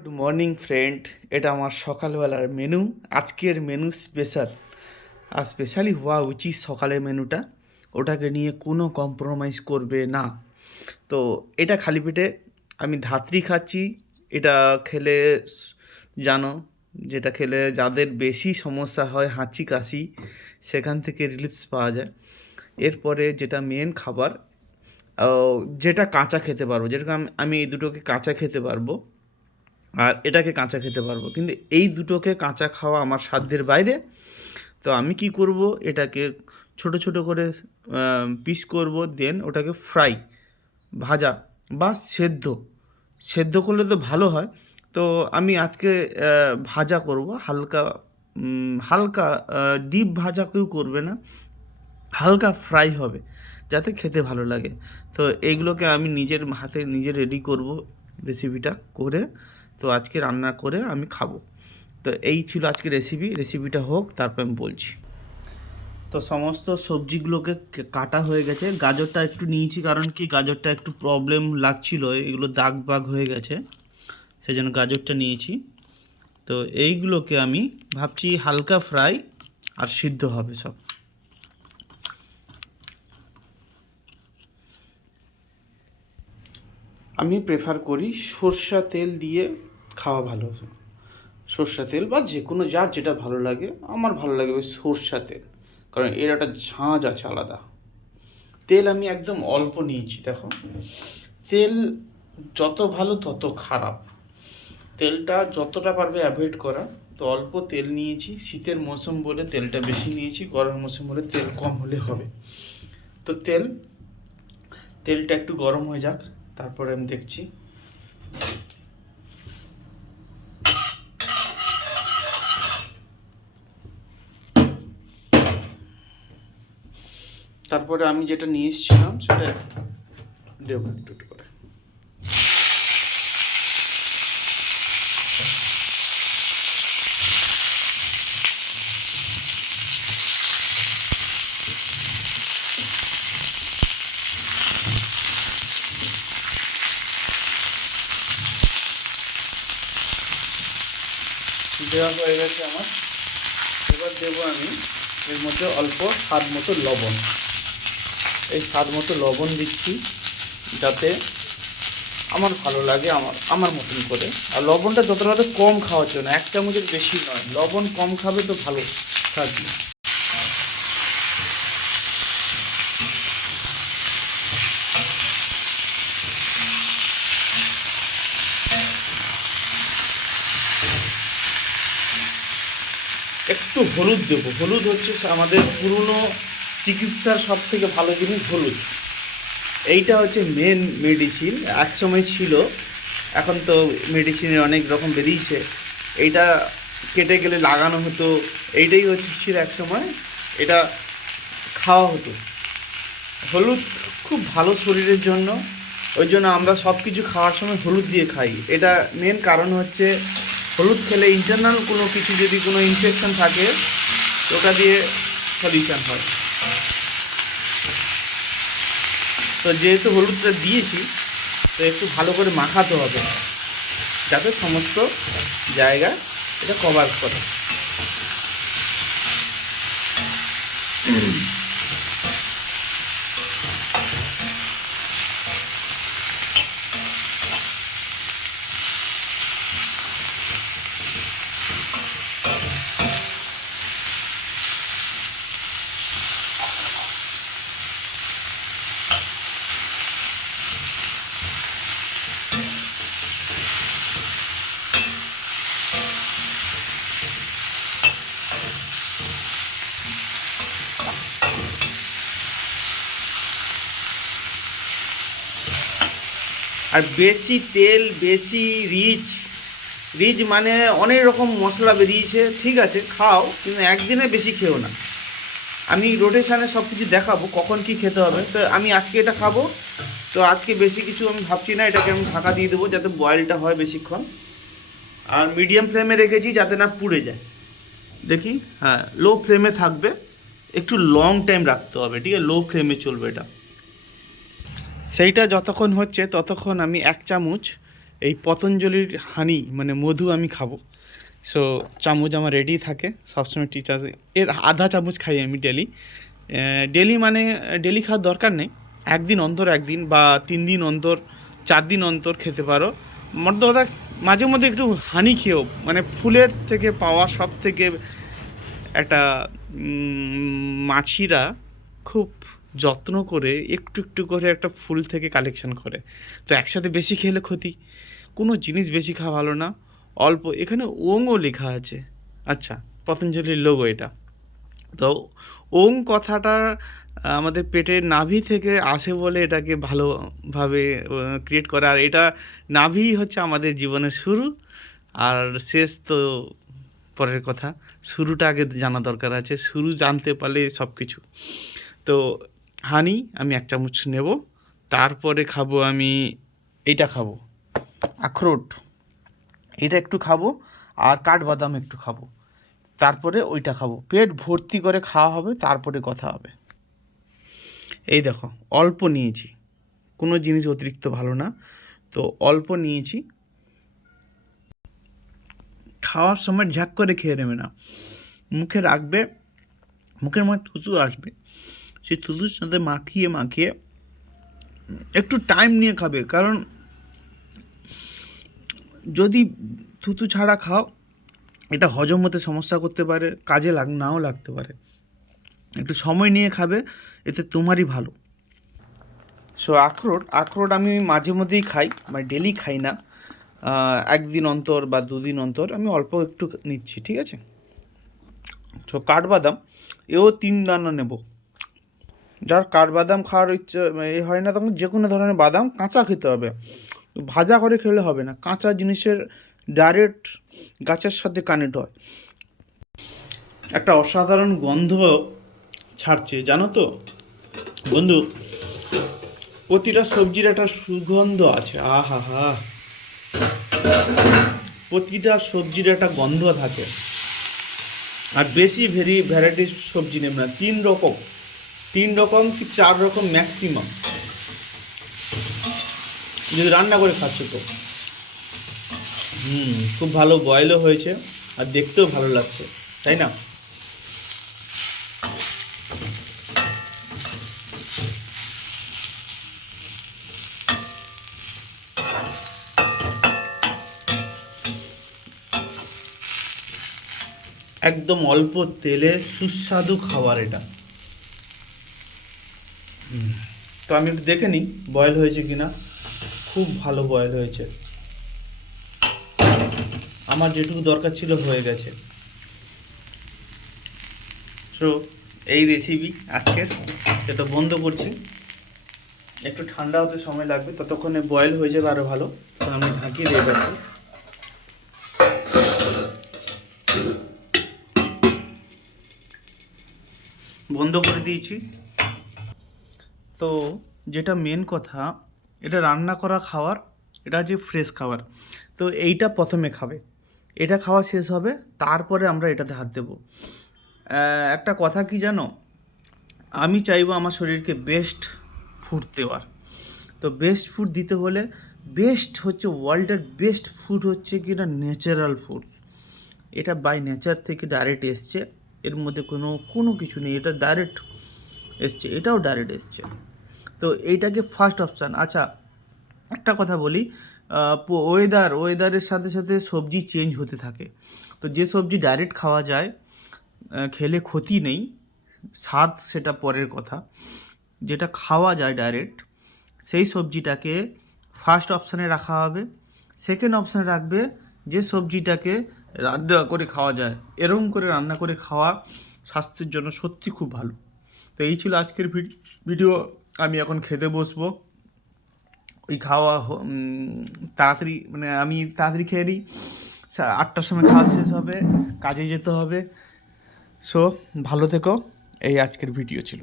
Good morning friend, এটা আমার সকালবেলার মেনু। আজকের মেনু স্পেশাল, আর স্পেশালি হওয়া উচিত সকালের মেনুটা। ওটাকে নিয়ে কোনো কম্প্রোমাইজ করবে না। তো এটা খালি পেটে আমি ধাত্রী খাচ্ছি। এটা খেলে জানো, যেটা খেলে যাদের বেশি সমস্যা হয় হাঁচি কাশি, সেখান থেকে রিলিফস পাওয়া যায়। এরপরে যেটা মেন খাবার, যেটা কাঁচা খেতে পারবো, যেরকম আমি এই দুটোকে কাঁচা খেতে পারবো আর এটাকে কাঁচা খেতে পারবো, কিন্তু এই দুটোকে কাঁচা খাওয়া আমার সাধ্যের বাইরে। তো আমি কি করব, এটাকে ছোট ছোট করে পিস করব, দেন ওটাকে ফ্রাই, ভাজা বা সেদ্ধ। সেদ্ধ করলে তো ভালো হয়। তো আমি আজকে ভাজা করব, হালকা হালকা ডিপ ভাজা কেউ করবে না, হালকা ফ্রাই হবে যাতে খেতে ভালো লাগে। তো এইগুলোকে আমি নিজের হাতে নিজে রেডি করব, রেসিপিটা করে। তো আজকে রান্না করে আমি খাবো। তো এই ছিল আজকে রেসিপিটা হোক তারপর আমি বলছি। তো সমস্ত সবজিগুলোকে কাটা হয়ে গেছে। গাজরটা একটু নিয়েছি, কারণ কি গাজরটা একটু প্রবলেম লাগছিল, এগুলো দাগ বাগ হয়ে গেছে, সেই জন্য গাজরটা নিয়েছি। তো এইগুলোকে আমি ভাবছি হালকা ফ্রাই আর সিদ্ধ হবে সব। আমি প্রেফার করি সর্ষা তেল দিয়ে খাওয়া ভালো। সর্ষা তেল বা যে কোনো, যার যেটা ভালো লাগে, আমার ভালো লাগে ওই সর্ষা তেল, কারণ এর একটা ঝাঁঝ আছে আলাদা। তেল আমি একদম অল্প নিয়েছি, দেখো। তেল যত ভালো তত খারাপ, তেলটা যতটা পারবে অ্যাভয়েড করা। তো অল্প তেল নিয়েছি, শীতের মৌসুম বলে তেলটা বেশি নিয়েছি, গরম মৌসুম বলে তেল কম হলে হবে। তো তেলটা একটু গরম হয়ে যাক, তারপরে আমি দেখছি। তারপরে আমি যেটা নিয়ে এসেছিলাম সেটা দেবো একটু একটু করে। দেওয়া হয়ে গেছে আমার। এবার দেবো আমি এর মধ্যে অল্প স্বাদ মতো লবণ। এই স্বাদ মতো লবণ দিচ্ছি, যাতে আমার ভালো লাগে, আমার মতন করে। আর লবণটা যতটা পারে কম খাওয়ার জন্য, 1 চামচের বেশি নয়। লবণ কম খাবে তো ভালো থাকবে। একটু হলুদ দেবো। হলুদ হচ্ছে আমাদের পুরনো চিকিৎসার সব থেকে ভালো জিনিস, হলুদ। এইটা হচ্ছে মেন মেডিসিন, একসময় ছিল, এখন তো মেডিসিনের অনেক রকম বেরিয়েছে। এইটা কেটে গেলে লাগানো হতো, এইটাই হচ্ছে ছিল এক সময়, এটা খাওয়া হতো। হলুদ খুব ভালো শরীরের জন্য, ওই জন্য আমরা সব কিছু খাওয়ার সময় হলুদ দিয়ে খাই। এটা মেন কারণ হচ্ছে, হলুদ খেলে ইন্টারনাল কোনো কিছু যদি কোনো ইনফেকশন থাকে, ওটা দিয়ে সলিউশন হয়। তো যেহেতু হলুদটা দিয়েছি, তো একটু ভালো করে মাখাতে হবে, যাতে সমস্ত জায়গা এটা কভার করে। আর বেশি তেল, বেশি রিচ, রিচ মানে অনেক রকম মশলা বেরিয়েছে, ঠিক আছে খাও, কিন্তু একদিনে বেশি খেও না। আমি রোটেশানে সব কিছু দেখাবো কখন কি খেতে হবে। তো আমি আজকে এটা খাবো, তো আজকে বেশি কিছু আমি ভাবছি না, এটাকে আমি ঢাকা দিয়ে দেবো যাতে বয়েলটা হয় বেশিক্ষণ। আর মিডিয়াম ফ্লেমে রেখেছি যাতে না পুড়ে যায়। দেখি, হ্যাঁ, লো ফ্লেমে থাকবে, একটু লং টাইম রাখতে হবে, ঠিক আছে, লো ফ্লেমে চলবে এটা। সেইটা যতক্ষণ হচ্ছে ততক্ষণ আমি 1 চামচ এই পতঞ্জলির হানি মানে মধু আমি খাবো। সো চামচ আমার রেডি থাকে সবসময় টিচার, এর আধা চামচ খাই আমি ডেলি। ডেলি মানে ডেলি খাওয়ার দরকার নেই, একদিন অন্তর একদিন বা 3 দিন অন্তর 4 দিন অন্তর খেতে পারো। মোট কথা মাঝে মধ্যে একটু হানি খেয়েও, মানে ফুলের থেকে পাওয়া সব থেকে একটা মাছিরা খুব যত্ন করে একটু একটু করে একটা ফুল থেকে কালেকশন করে। তো একসাথে বেশি খেলে ক্ষতি, কোনো জিনিস বেশি খাওয়া ভালো না, অল্প। এখানে ওংও লেখা আছে, আচ্ছা পতঞ্জলির লোগো এটা। তো ওং কথাটা আমাদের পেটের নাভি থেকে আসে বলে এটাকে ভালোভাবে ক্রিয়েট করে। আর এটা নাভি হচ্ছে আমাদের জীবনের শুরু, আর শেষ তো পরের কথা। শুরুটা আগে জানা দরকার আছে, শুরু জানতে পারলে সব কিছু। তো হানি আমি 1 চামচ নেব, তারপরে খাবো আমি এইটা খাবো আখরোট, এটা একটু খাবো, আর কাঠবাদাম একটু খাবো, তারপরে ওইটা খাবো। পেট ভর্তি করে খাওয়া হবে, তারপরে কথা হবে। এই দেখো অল্প নিয়েছি, কোনো জিনিস অতিরিক্ত ভালো না, তো অল্প নিয়েছি। খাওয়ার সময় ঝাঁক করে খেয়ে নেবে না, মুখে রাখবে, মুখের মধ্যে থুতু আসবে, সেই থুতুর সাথে মাখিয়ে মাখিয়ে একটু টাইম নিয়ে খাবে। কারণ যদি থুতু ছাড়া খাও, এটা হজম হতে সমস্যা করতে পারে, কাজে নাও লাগতে পারে। একটু সময় নিয়ে খাবে, এতে তোমারই ভালো। সো আখরোট আমি মাঝে মধ্যেই খাই, মানে ডেলি খাই না, 1 দিন অন্তর বা 2 দিন অন্তর আমি অল্প একটু নিচ্ছি, ঠিক আছে। সো কাঠবাদাম এও 3 দানা নেব। যার কাঠবাদাম খাওয়ার ইচ্ছে হয় না, তখন যে কোনো ধরনের বাদাম কাঁচা খেতে হবে, ভাজা করে খেলে হবে না। কাঁচা জিনিসের ডাইরেক্ট গাছের সাথে কানেক্ট হয়, একটা অসাধারণ গন্ধ ছাড়ছে, জানো তো বন্ধু। প্রতিটা সবজির একটা সুগন্ধ আছে, আহা হা, প্রতিটা সবজির একটা গন্ধ থাকে। আর বেশি ভ্যারাইটিস সবজি নেব না, 3 রকম কি 4 রকম ম্যাক্সিমাম, যদি রান্না করে খাচ্ছ তো। খুব ভালো বয়েলও হয়েছে, আর দেখতেও ভালো লাগছে, তাই না? একদম অল্প তেলে সুস্বাদু খাবার এটা। তো আমি একটু দেখে নিই বয়েল হয়েছে কিনা। খুব ভালো বয়েল হয়েছে, আমার যেটুকু দরকার ছিল হয়ে গেছে। সো এই রেসিপি আজকের, এটা বন্ধ করছি, একটু ঠান্ডা হতে সময় লাগবে, ততক্ষণে বয়েল হয়ে যাবে আরও ভালো। তখন আমি ঢাকিয়ে দিয়ে পাচ্ছি, বন্ধ করে দিয়েছি। তো যেটা মেন কথা, এটা রান্না করা খাবার, এটা যে ফ্রেশ খাবার, তো এইটা প্রথমে খাবে, এটা খাওয়া শেষ হবে, তারপরে আমরা এটাতে হাত দেবো। একটা কথা কি জানো, আমি চাইবো আমার শরীরকে বেস্ট ফুড দেওয়ার। তো বেস্ট ফুড দিতে হলে, বেস্ট হচ্ছে ওয়ার্ল্ডের বেস্ট ফুড হচ্ছে কি না ন্যাচারাল ফুড। এটা বাই নেচার থেকে ডাইরেক্ট এসছে, এর মধ্যে কোনো কিছু নেই, এটা ডাইরেক্ট এসছে, এটাও ডাইরেক্ট এসছে। তো এইটাকে ফার্স্ট অপশান। আচ্ছা একটা কথা বলি, ওয়েদারের সাথে সাথে সবজি চেঞ্জ হতে থাকে। তো যে সবজি ডাইরেক্ট খাওয়া যায়, খেলে ক্ষতি নেই, স্বাদ সেটা পরের কথা, যেটা খাওয়া যায় ডাইরেক্ট, সেই সবজিটাকে ফার্স্ট অপশানে রাখা হবে। সেকেন্ড অপশানে রাখবে যে সবজিটাকে রান্না করে খাওয়া যায়, এরকম করে রান্না করে খাওয়া স্বাস্থ্যের জন্য সত্যি খুব ভালো। তো এই ছিল আজকের ভিডিও। আমি এখন খেতে বসবো, ওই খাওয়া তাড়াতাড়ি, মানে আমি তাড়াতাড়ি খেয়ে নিই, 8টার সময় খাওয়া শেষ হবে, কাজে যেতে হবে। সো ভালো থেকো, এই আজকের ভিডিও ছিল।